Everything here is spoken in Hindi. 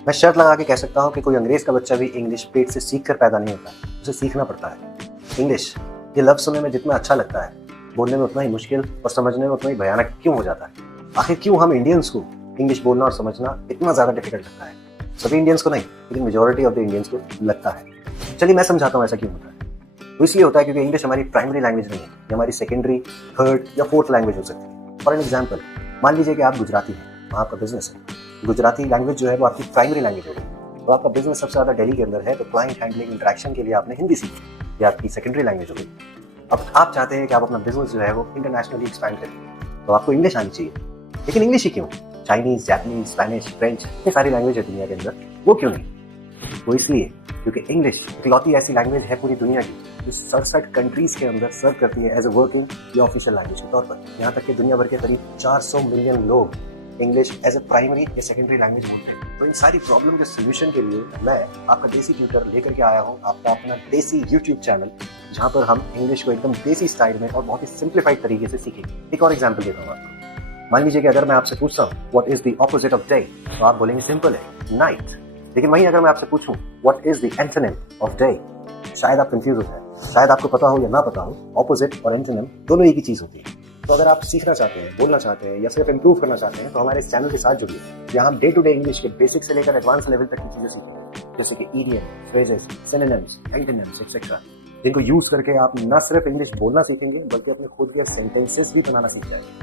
मैं शर्त लगा के कह सकता हूँ कि कोई अंग्रेज का बच्चा भी इंग्लिश पेट से सीख कर पैदा नहीं होता, उसे सीखना पड़ता है। इंग्लिश ये लफ्ज़ सुनने में जितना अच्छा लगता है, बोलने में उतना ही मुश्किल और समझने में उतना ही भयानक क्यों हो जाता है? आखिर क्यों हम इंडियंस को इंग्लिश बोलना और समझना इतना ज़्यादा डिफिकल्ट लगता है? सभी इंडियंस को नहीं, लेकिन मेजॉरिटी ऑफ द इंडियंस को लगता है। चलिए मैं समझाता हूँ ऐसा क्यों होता है। तो इसलिए होता है क्योंकि इंग्लिश हमारी प्राइमरी लैंग्वेज नहीं है, ये हमारी सेकेंडरी, थर्ड या फोर्थ लैंग्वेज हो सकती है। फॉर एन एग्जाम्पल, मान लीजिए कि आप गुजराती हैं, वहाँ आपका बिजनेस है। गुजराती लैंग्वेज जो है वो आपकी प्राइमरी लैंग्वेज होगी। तो आपका बिजनेस सबसे ज़्यादा दिल्ली के अंदर है, तो क्लाइंट हैंडलिंग इंटरेक्शन के लिए आपने हिंदी सीखी, ये आपकी सेकेंडरी लैंग्वेज होगी। अब आप चाहते हैं कि आप अपना बिजनेस जो है वो इंटरनेशनली एक्सपैंड करें, तो आपको इंग्लिश आनी चाहिए। लेकिन इंग्लिश ही क्यों? चाइनीज, जापानीज, स्पेनिश, फ्रेंच, ये सारी लैंग्वेज है दुनिया के अंदर, वो क्यों नहीं? वो इसलिए क्योंकि इंग्लिश इकलौती ऐसी लैंग्वेज है पूरी दुनिया की जो 67 कंट्रीज के अंदर सर्व करती है एज ए वर्किंग या ऑफिशियल लैंग्वेज के तौर पर। यहाँ तक कि दुनिया भर के करीब 400 मिलियन लोग इंग्लिश एज ए प्राइमरी या सेकेंडरी लैंग्वेज बोलते हैं। तो इन सारी प्रॉब्लम के सोल्यूशन के लिए मैं आपका देसी ट्यूटर लेकर के आया हूँ, आपका अपना देसी यूट्यूब चैनल, जहाँ पर हम इंग्लिश को एकदम देसी स्टाइल में और बहुत ही सिंप्लीफाइड तरीके से सीखेंगे। एक और एग्जाम्पल देता हूँ आपको। मान लीजिए कि अगर मैं आपसे पूछता हूँ what is the opposite of day, तो आप बोलेंगे सिंपल है, नाइट। लेकिन वहीं अगर मैं आपसे पूछूं what is the antonym of day, शायद आप कंफ्यूज हो जाए। शायद आपको पता हो या ना पता हो, ऑपोजिट और एंटोनिम दोनों एक ही चीज होती है। तो अगर आप सीखना चाहते हैं, बोलना चाहते हैं या सिर्फ इंप्रूव करना चाहते हैं, तो हमारे इस चैनल के साथ जुड़िए। यहाँ हम डे टू डे इंग्लिश के बेसिक से लेकर एडवांस लेवल तक की चीजें सीखेंगे, जैसे कि idiom, phrases, synonyms, antonyms etcetera, जिनको यूज करके आप न सिर्फ इंग्लिश बोलना सीखेंगे बल्कि अपने खुद के सेंटेंसेस भी बनाना सीख जाएंगे।